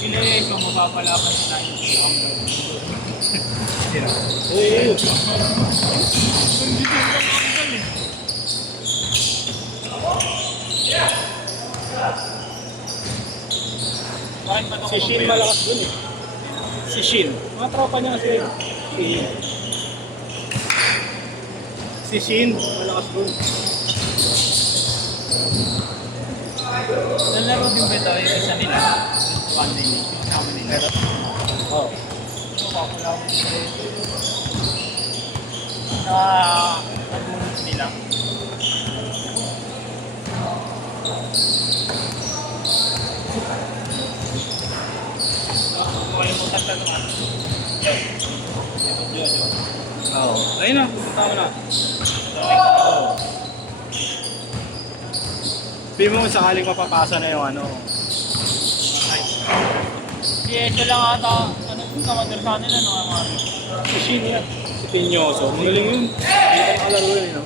Hindi, ikaw mapapalaban na yung pinakang. Sino? Oo. Hindi ko lang ang eh. Bakit ba ito Si Shin malakas dun eh. Si Shin. Mga tropa niya kasi. Si Shin malakas dun. Nalaro din ba ito yung isa nila? Monday night. Yung kasama nila. Oo. Ito papalaban nila. Nabunod nila. Kalimutan ka naman. Oo. Ayun na, pupunta mo na. Oo. Sabi mo sakaling mapapasa na yung ano. Si Echo lang ata, ano yung kamadal sa nila, no? Si Shin yan. Si Pinyoso. Magaling yun. Hindi ka nakalaro yun, no?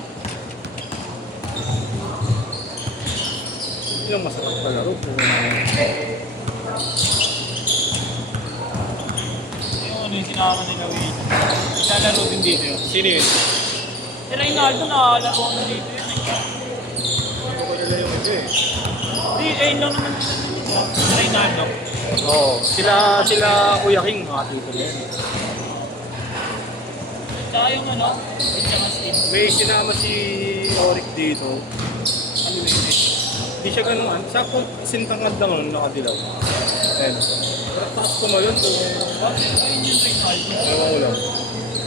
Hindi lang masarap palaro. Yung ano yung sinama nila, Wade. Lalaro din dito yun. Sino yun? Si Reynaldo nakalaro na dito yun eh. Hindi ko nila yung ito eh. Di, ayun lang naman sila dito. Si Reynaldo. Oo. Sila Kuya King, mga tito yan. Tsaka yung ano, yung tsaka Steve. May sinama si Oric dito. Ano yun eh? Hindi siya ganun. Sakto sintangad lang nun, nakadilaw. Ayan. Pero taas ko malun to. Bakit ayun yung Reynaldo? Ewan ko lang.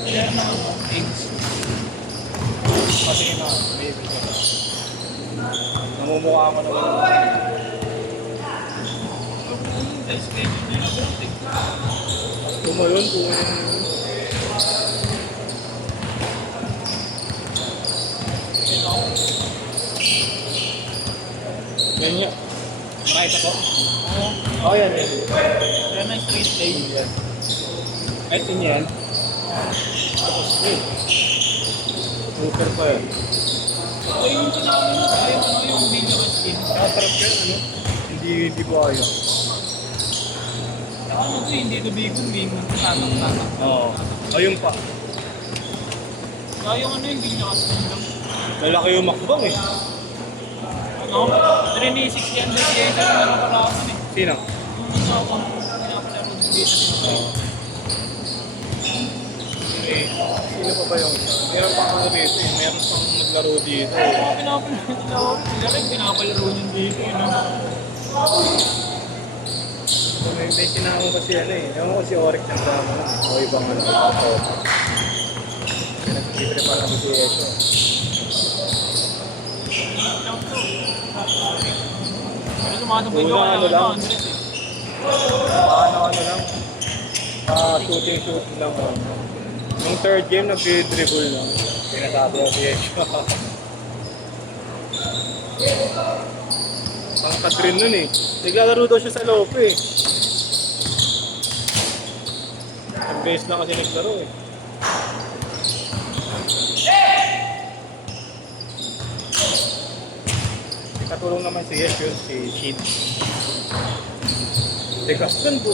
Kaya naman mo, eggs. Kasi na, maybe. Namumukha ko naman. Yung schedule nila, but eh. Tumalon kung... Yan niya. Right ako? Oo. Oo, yan. Kaya na straight lane. Yan. Kahit din yan. Tapos, super pa yan. So yung pinaka yung ano, yung video skin. Nakasarap yan, ano? Hindi buhayo. Saka ano to, hindi to bacon wing. Tatak-tatak. Oo. Ayun pa. Saka yung ano, yung video skin lang. Malaki yung makbang eh. No? 360 yan din siya. Kasi meron pala ako eh. Sino? Yung isa ako, pinapalaro din dito nila. Eh, sino pa ba yung isa? Meron pa ako dito eh. Meron pang naglaro dito. Mga pinapalaro sila rin, pinapalaro yun dito. May sinama kasi ano eh. Ewan ko si Oric ng sama lang. O ibang ano. Nag-libre pa lang si Echo. Pero sumasabay ko Una, ano kaya lang? Andres eh. Ano lang. Shooting lang. Yung third game, nag-dribble lang. Pinasabi ako si Echo. Pangkat rin nun eh. Naglalaro daw siya sa loob eh. Ang base lang kasi naglaro eh. Katulong naman si Yes yun, si Shin. Degaston po.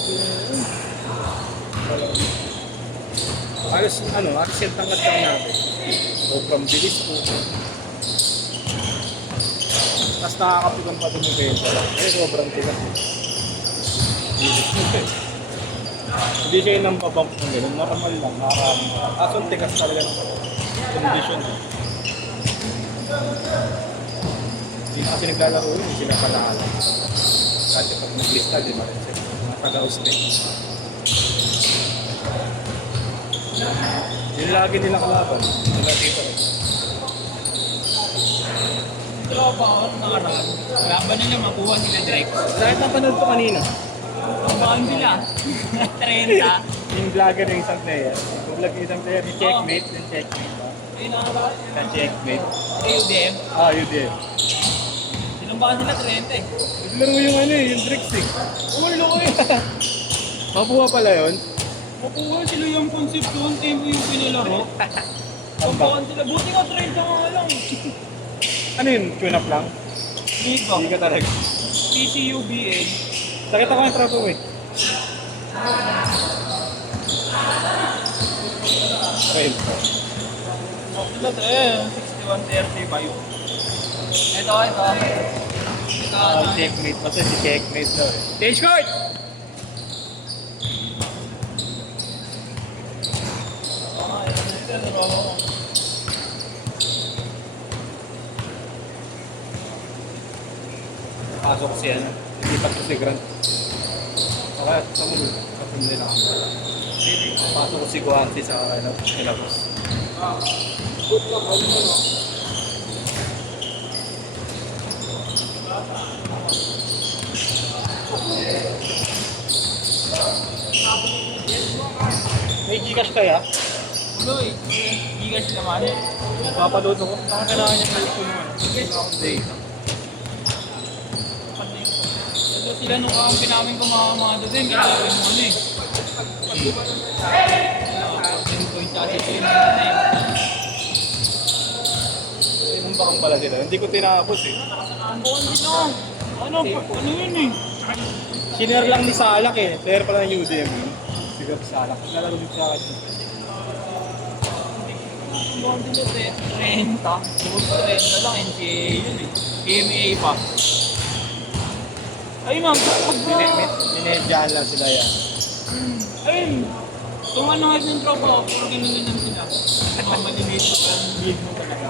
Alas yung tangkat lang natin. Sobrang bilis po. Tapos nakakapigang pa din yung besa. Eh, sobrang tigas. Hindi siya yung nambabump ng gano'n. Normal lang, nakarami. Kaso ang tigas talaga ng condition. Hindi na kasi naglalaro yun, hindi sila panalo. Kasi pag nag-lista, di ba rin sila? Mga taga-Uzbek. Yun lagi nila kalaban. Nila dito rin. Tropa ako nakaraan. Laban nila makuha nila Drake. Dahil napanood ko kanina. Ang sila. 30. Yung vlogger yung isang player. Yung vlog yung isang player, yung checkmate. Yung checkmate ba? Ayun na. Yung checkmate. AUDM. Ah, yun din. Sino Ilan ba sila? 30 eh. Naglaro yung ano eh, yung Drix eh. Oh, loko eh. Mabuha pala yun. Makuha sila yung concept doon, tempo yung pinalaro. Pagbukan sila, buti nga 30 nga lang. Ano yun? Tune up lang? Dito, Hindi ka talaga. PCUBA. Nakita ko yung trapo eh. Well, Sila 61-35. Ito. Ito, checkmate. Basta si checkmate daw eh. Change court! Pasok si ano. Hindi pa si Grant. Okay, sa mo. Kapag nila ako. Pasok ko si Guanti sa ano, Ilagos. May Gcash kaya? Uloy, gigas naman. Papaload ako. Saan kailangan niya kayo kung ano? Wala akong data. Ito sila nung kampi namin mga doon, kailangan mo ano eh. Pinpoint sa atin sila na eh. Inumbakang pala sila. Hindi ko tinapos eh. Ang buwan din ako. Ano yun eh? Senior lang ni Salak eh. Player pala ng UDM. Siguro si Salak. Nalaro din siya kasi. Ang buwan din yung 30. Puro 30 lang, NCAA yun eh. KMA pa. Ay ma'am, Minedyahan lang sila yan. ayun. Kung ano nga yung tropa, puro ginulinan sila. Mga maliliit pa parang big mo talaga.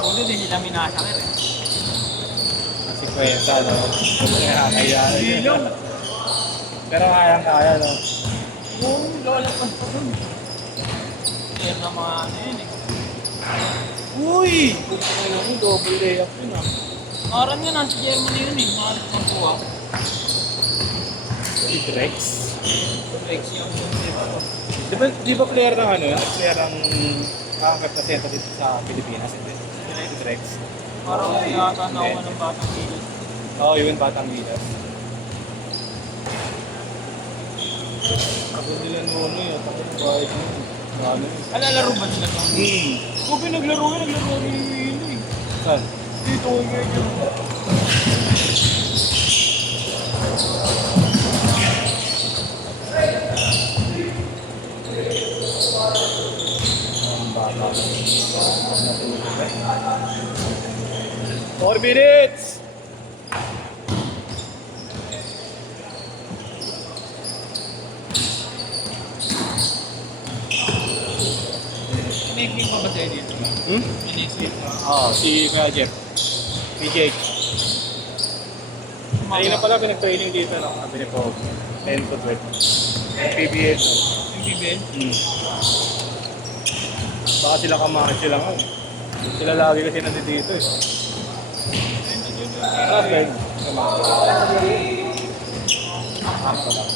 Puro din sila minasakir eh. Kasi kwenta, no? Kaya Ilong. Pero kayang-kaya, no? Oo, lola pa pa dun. Kaya na mga ano yun eh. Uy! Puto ko yun, double layup yun ah. Maran nga nasa Germany yun eh. Maran makuha. Si Drex. Rex yung Di ba player ng ano? Player ng representa dito sa Pilipinas, hindi? Si Drex. parang yata na ako ng batang gilas. Oo, yun, Batang Gilas. Ako nila noon eh, at ako bayad mo. Ano eh. Alalaro ba sila to? Kung pinaglaro yun eh. Saan? Dito ko yun. Ang bata. 4 minutes! May pa ba tayo dito? Inisip. Si Kuya Jeff. PJ. Kanina pala pinag-training dito, no? Sabi ni Pog. 10 to 12. PBL, no? Yung bibel? Baka sila kamahan sila nga. Sila lagi kasi nandito eh. Ah, Ben. Kamahan.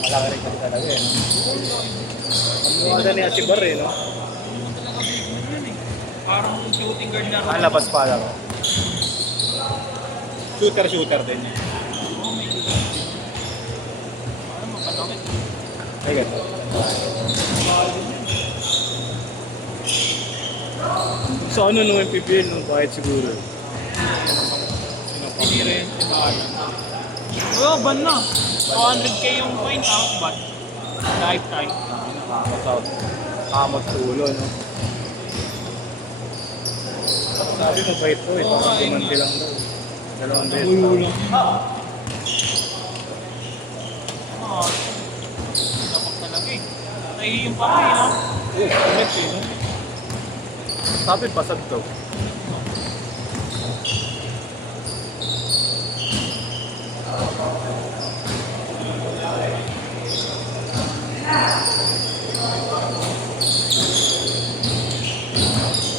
Malaki rin kasi talaga eh, no? Ang mga ni Achibar eh, no? Parang shooting guard na Ang labas pa lang. Shooter din. Oh my God. Parang mapalakit. Ay, ganito. So ano nung MPBL nung kahit siguro? Sino pa? Hindi rin. Oh, ban na. 200k yung point out, ban. Lifetime. Kamot ulo, no? Sabi mo bait ko eh, parang tumandi lang daw. 2 beses. Ulo lang. Dapat talaga eh. Nahihiyong pa kayo, no? Correct eh, no? Sabi basag daw.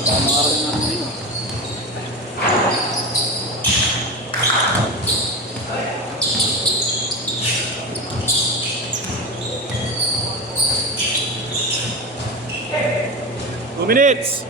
Tama nga rin naman yun. 2 minutes!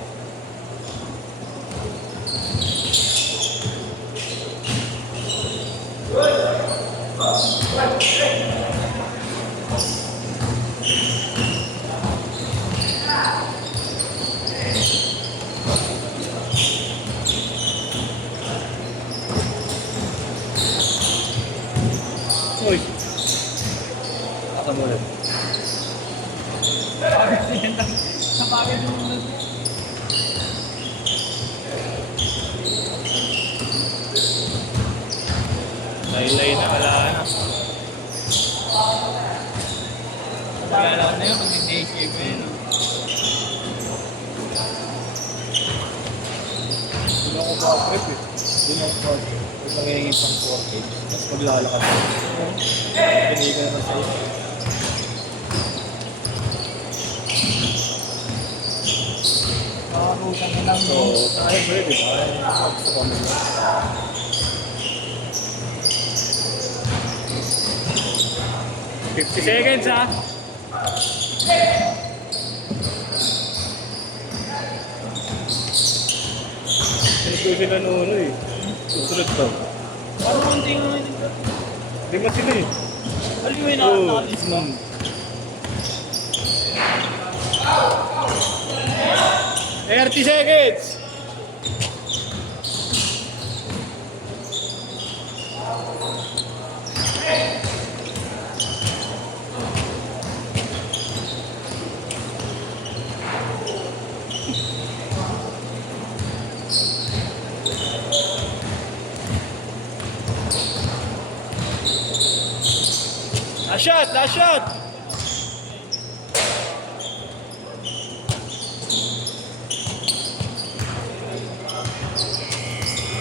ulit. Sa bagay din mo Laylay na wala na. Kaya na yun, pag hindi shave ko yun. Hindi ako ba-prep eh. Hindi ako ba-prep. Huwag nangyayin pang 4 days. Tapos maglalakad ako. Piniga naman sa'yo. Nakakutan na lang. So, kaya ba yun, di ba? Gusto ko naman. 50 seconds ha. Hindi ko sila noon eh. Susunod daw. Parang konting ano dito. Hindi mo sila eh. Alam mo yun, Oo. nakalis ba? 30 seconds! Last shot! Last shot!